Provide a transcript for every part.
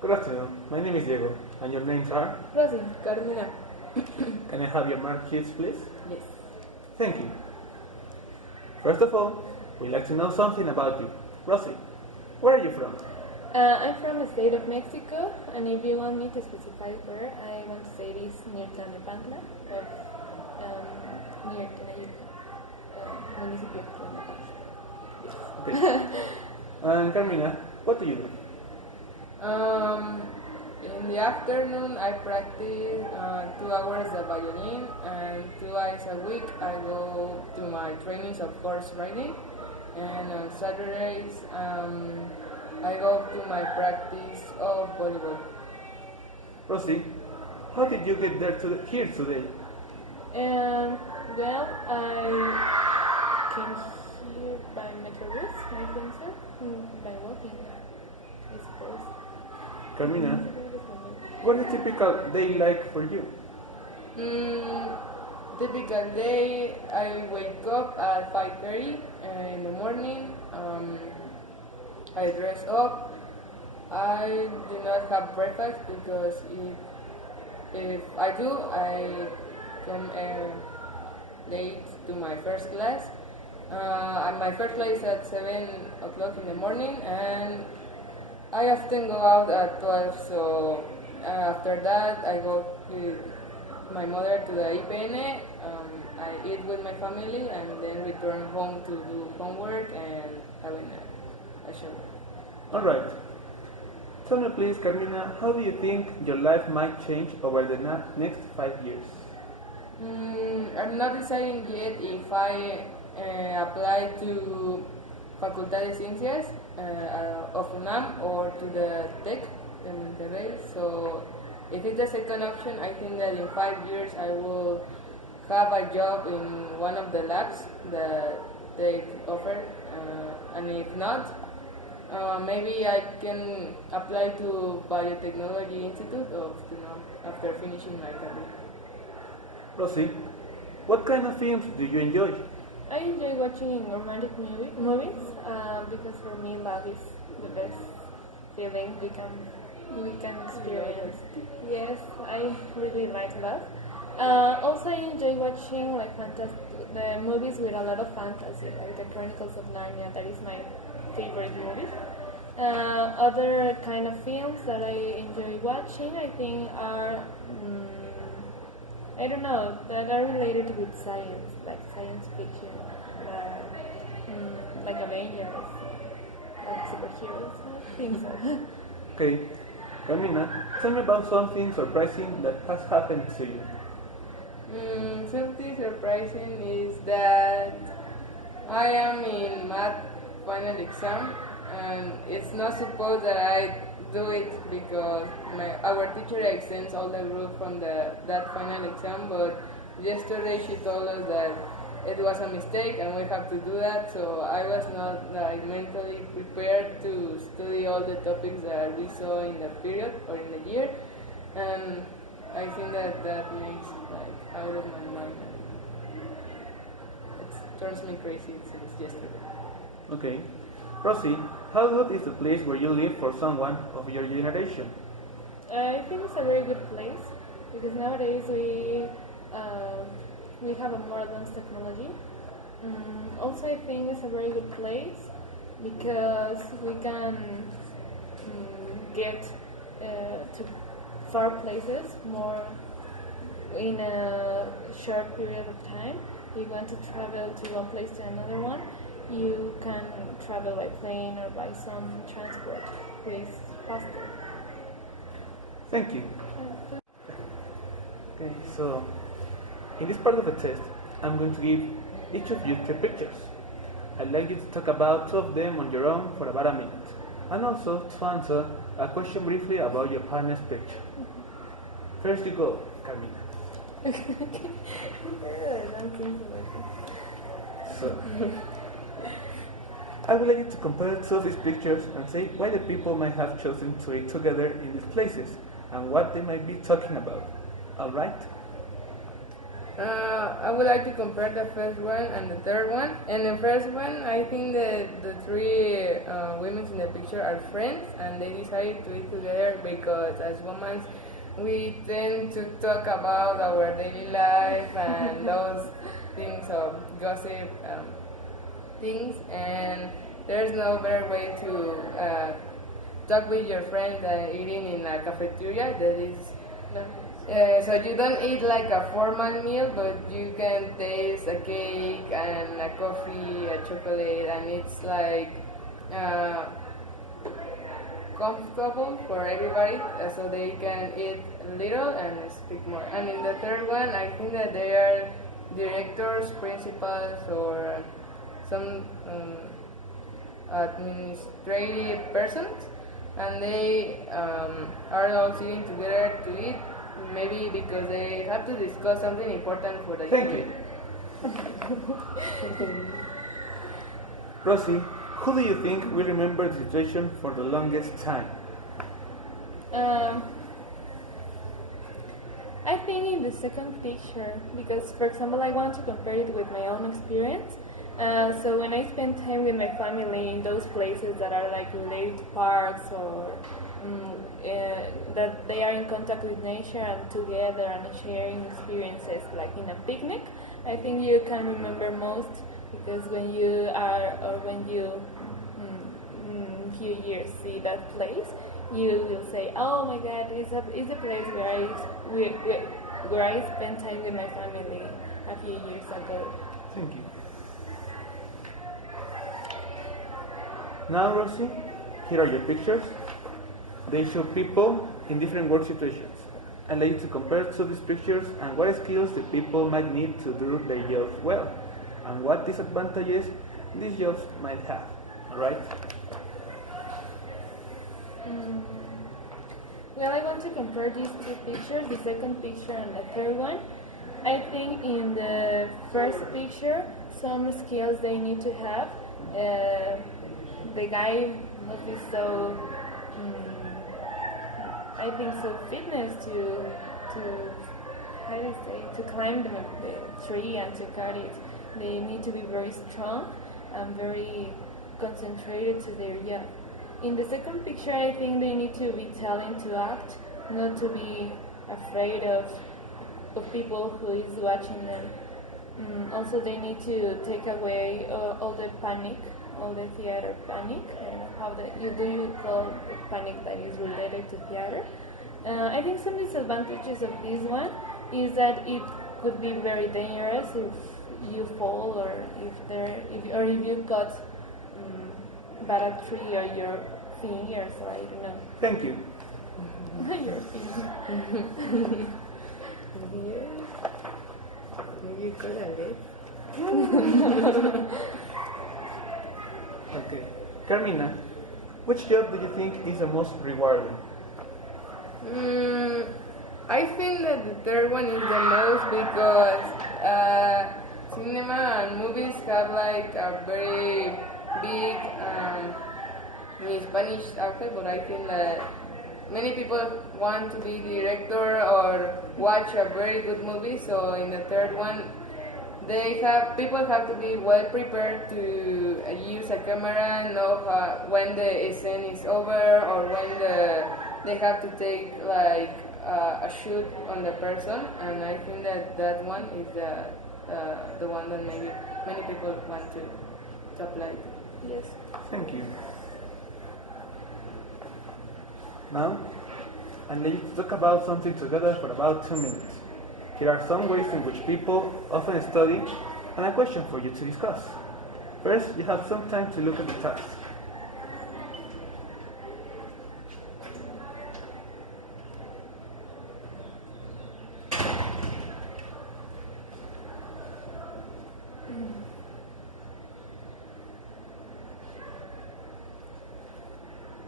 Good afternoon. My name is Diego, and your names are? Rosy, Carmina. Can I have your marks, please? Yes. Thank you. First of all, we'd like to know something about you. Rosie, where are you from? I'm from the state of Mexico, and if you want me to specify where, I want to say it is near Tlalnepantla, or near Tenayuca, municipio of Tlalnepantla. Yes. Okay. And Carmina, what do you do? In the afternoon, I practice 2 hours the violin, and twice a week I go to my trainings of horse riding, and on Saturdays I go to my practice of volleyball. Rosie, how did you get here today? And well, I came here by Metrobus, I think so, by walking, I suppose. Carmina, what is a typical day like for you? Typical day, I wake up at 5:30 in the morning. I dress up. I do not have breakfast because if I do, I come late to my first class. And my first class is at 7 o'clock in the morning, and I often go out at 12, so after that I go with my mother to the IPN, I eat with my family, and then return home to do homework and having a shower. Alright. Tell me please, Carmina, how do you think your life might change over the next 5 years? I'm not deciding yet if I apply to Facultad de Ciencias of UNAM or to the TEC de Monterrey. So if it's the second option, I think that in 5 years I will have a job in one of the labs that they offer, and if not, maybe I can apply to Biotechnology Institute of UNAM after finishing my career. Rosie, what kind of films do you enjoy? I enjoy watching romantic movies because for me love is the best feeling we can experience. Yes, I really like love. Also, I enjoy watching like the movies with a lot of fantasy, like the Chronicles of Narnia. That is my favorite movie. Other kind of films that I enjoy watching, I think, are I don't know, that are related with science, like science fiction, like Avengers, like superheroes. I think so. Okay. Carmina, tell me about something surprising that has happened to you. Something surprising is that I am in math final exam, and it's not supposed that I do it because our teacher extends all the group from that final exam, but yesterday she told us that it was a mistake and we have to do that, so I was not mentally prepared to study all the topics that we saw in the period or in the year, and I think that makes out of my mind. It turns me crazy since yesterday. Okay. Rosie, how good is the place where you live for someone of your generation? I think it's a very good place because nowadays we have a more advanced technology. Also, I think it's a very good place because we can get to far places more in a short period of time. If you want to travel to one place to another one, you can travel by plane or by some transport which is faster. Thank you. Okay, so in this part of the test, I'm going to give each of you 3 pictures. I'd like you to talk about 2 of them on your own for about a minute, and also to answer a question briefly about your partner's picture. First you go, Carmina. Okay. So, I would like you to compare 2 of these pictures and say why the people might have chosen to eat together in these places and what they might be talking about. Alright? I would like to compare the first one and the third one. In the first one, I think that the three women in the picture are friends, and they decided to eat together because, as women, we tend to talk about our daily life and those things of gossip things, and there's no better way to talk with your friend than eating in a cafeteria that is. So you don't eat like a formal meal, but you can taste a cake and a coffee, a chocolate, and it's like comfortable for everybody, so they can eat little and speak more. And in the third one, I think that they are directors, principals, or some administrative persons, and they are all sitting together to eat. Maybe because they have to discuss something important for the Thank you. Rosie, who do you think will remember the situation for the longest time? I think in the second picture, because for example, I want to compare it with my own experience. So when I spend time with my family in those places that are like related to parks or that they are in contact with nature and together and sharing experiences like in a picnic, I think you can remember most because when you are or when you in few years see that place, you will say, oh my God, it's a place where I spent time with my family a few years ago. Thank you. Now, Rosie, here are your pictures. They show people in different work situations. I'd like you to compare two of these pictures and what skills the people might need to do their jobs well, and what disadvantages these jobs might have. Alright? Well, I want to compare these two pictures, the second picture and the third one. I think in the first picture, some skills they need to have. The guy must be so, I think so fitness to how do you say, to climb the tree and to cut it. They need to be very strong and very concentrated to their job. In the second picture, I think they need to be talented to act, not to be afraid of people who is watching them. Also, they need to take away all the panic, all the theater panic, how you call panic that is related to theater. I think some disadvantages of this one is that it could be very dangerous if you fall or if you cut bad a tree or your fingers, or I don't know. Thank you. Your fingers. Maybe you cut a leg. Okay. Carmina, which job do you think is the most rewarding? I think that the third one is the most because cinema and movies have like a very big Spanish outfit, but I think that many people want to be director or watch a very good movie. So in the third one, people have to be well prepared to use a camera, know when the scene is over or when they have to take like a shoot on the person, and I think that one is the one that maybe many people want to apply to. Yes. Thank you. Now, I'd like you to talk about something together for about 2 minutes. Here are some ways in which people often study and a question for you to discuss. First, you have some time to look at the task.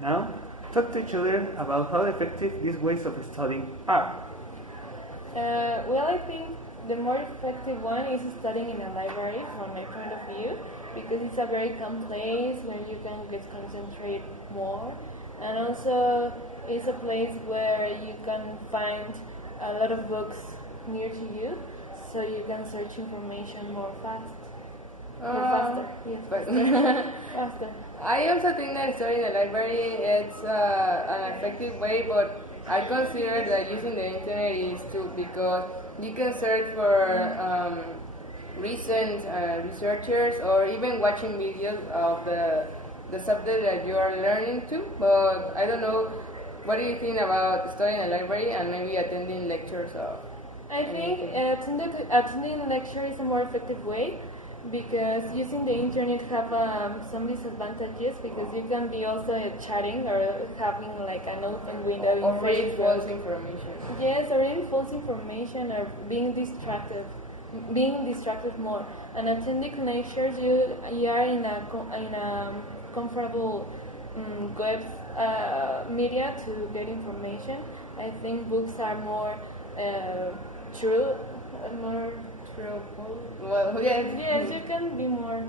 Now, talk to each other about how effective these ways of studying are. Well, I think the more effective one is studying in a library from my point of view, because it's a very calm place where you can get concentrate more, and also it's a place where you can find a lot of books near to you, so you can search information more fast. Or Uh, faster. Yes, but faster. I also think that studying in the library it's an effective way, but I consider that using the internet is too because you can search for recent researchers or even watching videos of the subject that you are learning to. But I don't know. What do you think about studying in a library and maybe attending lectures of I think anything? attending lecture is a more effective way because using the internet have some disadvantages because you can be also chatting or having like an open window Or in read Facebook. false information. Yes, or reading false information or being distracted more. And attending lectures, you are in a comfortable good media to get information. I think books are more true and more. Well, yes, Yes, you can be more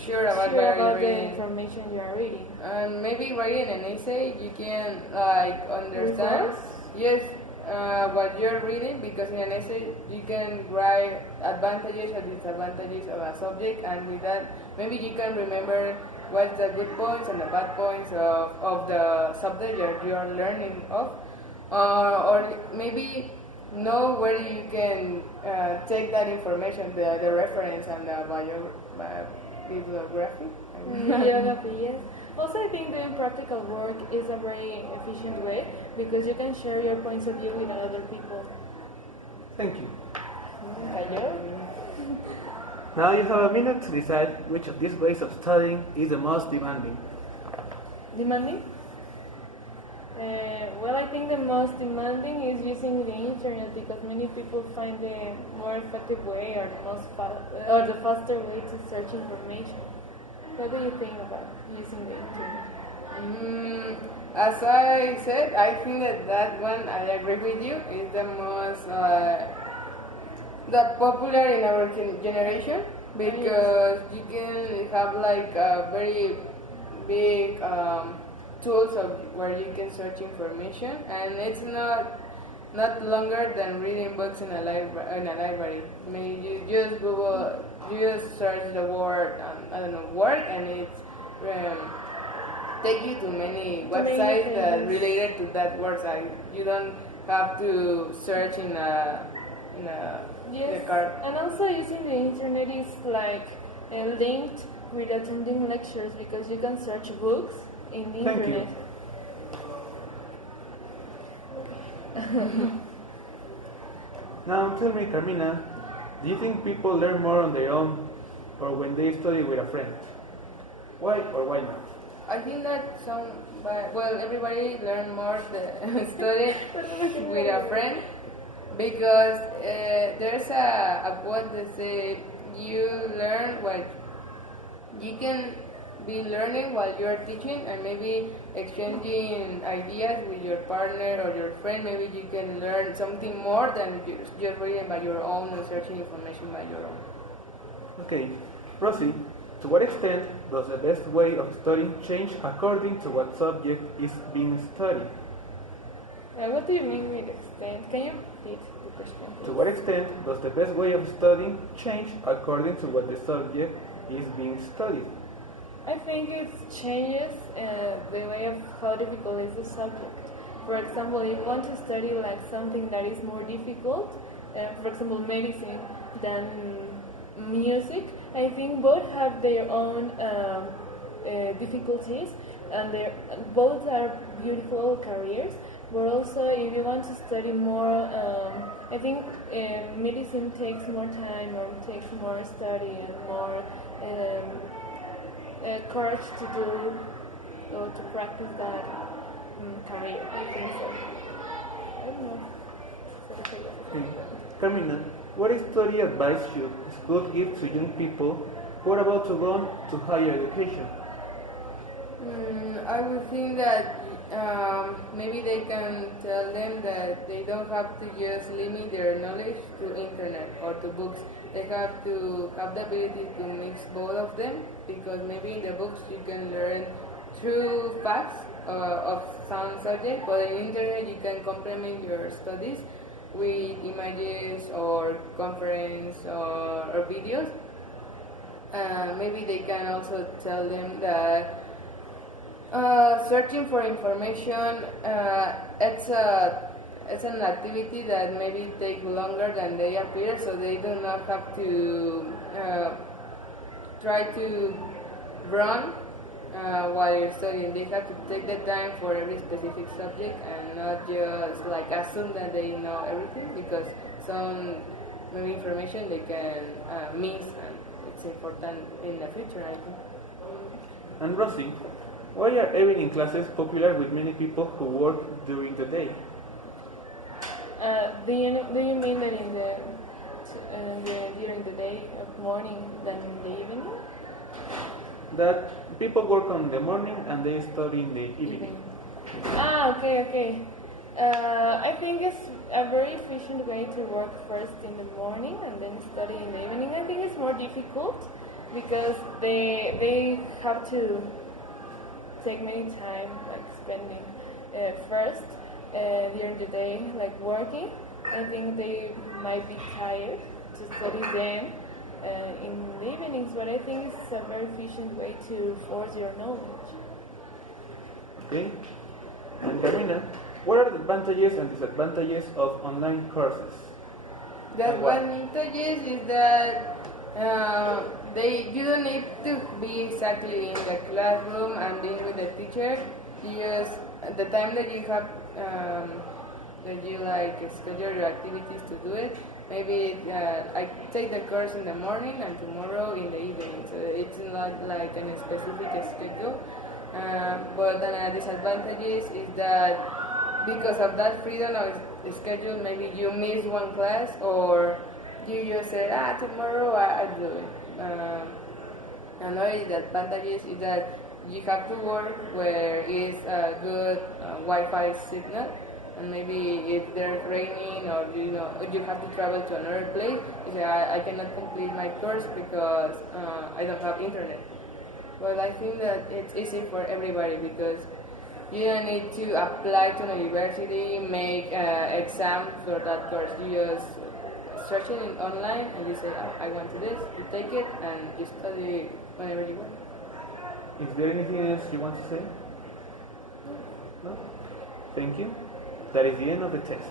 sure about sure what about you're the reading. information you are reading. And maybe writing an essay, you can like understand. Resource? Yes, what you're reading because in an essay you can write advantages and disadvantages of a subject, and with that maybe you can remember what's the good points and the bad points of the subject that you are learning of, or maybe know where you can take that information, the reference and the bibliography. Biography, yes. Also, I think doing practical work is a very efficient way because you can share your points of view with other people. Thank you. Hello? Now you have a minute to decide which of these ways of studying is the most demanding. Demanding? Well, I think the most demanding is using the internet because many people find the more effective way or the faster way to search information. What do you think about using the internet? As I said, I think that one, I agree with you, is the most the popular in our generation because you can have like a very big tools of where you can search information, and it's not longer than reading books in a library. I mean, you just Google, you just search the word, I don't know, work, and it's take you to many websites that related to that word. You don't have to search in a Yes, the card. and also using the internet is like linked with attending lectures because you can search books in the Thank you. internet. Now tell me, Carmina, do you think people learn more on their own or when they study with a friend? Why or why not? I think that everybody learn more the study with a friend because there's a quote that says you learn what you can be learning while you're teaching, and maybe exchanging ideas with your partner or your friend. Maybe you can learn something more than just reading by your own and searching information by your own. Okay, Rosie, to what extent does the best way of studying change according to what subject is being studied? What do you mean with extent? Can you repeat the question? To what extent does the best way of studying change according to what the subject is being studied? I think it changes the way of how difficult is the subject. For example, if you want to study like something that is more difficult, for example, medicine than music, I think both have their own difficulties, and both are beautiful careers. But also, if you want to study more, I think medicine takes more time or takes more study and more courage to do or to practice that career. I think so. I don't know. Okay. Carmina, what study advice should school give to young people who are about to go on to higher education? I would think that maybe they can tell them that they don't have to just limit their knowledge to internet or to books. They have to have the ability to mix both of them, because maybe in the books you can learn true facts of some subject, but in internet you can complement your studies with images or conference or videos. Maybe they can also tell them that searching for information, it's an activity that maybe take longer than they appear, so they do not have to try to run while you're studying. They have to take the time for every specific subject and not just like assume that they know everything, because some maybe information they can miss, and it's important in the future, I think. And Rosie, why are evening classes popular with many people who work during the day? Do you mean that in during the day of morning than in the evening? That people work on the morning and they study in the evening. Okay. I think it's a very efficient way to work first in the morning and then study in the evening. I think it's more difficult because they have to take many time like spending first during the day like working. I think they might be tired to study then in the evenings, but I think it's a very efficient way to force your knowledge. Okay. And Carmina, what are the advantages and disadvantages of online courses? The advantages is that you don't need to be exactly in the classroom and being with the teacher. You use the time that you have that you like schedule your activities to do it. Maybe I take the course in the morning and tomorrow in the evening, so it's not like a specific schedule. But then a disadvantages is that because of that freedom of schedule, maybe you miss one class, or you just say, tomorrow I'll do it. Another advantages is that you have to work where is a good Wi-Fi signal, and maybe if there's raining or you have to travel to another place, you say, I cannot complete my course because I don't have internet. But I think that it's easy for everybody because you don't need to apply to a university, make exam for that course. You just search it online and you say, I want to this, you take it and you study whenever you want. Is there anything else you want to say? No? Thank you. That is the end of the test.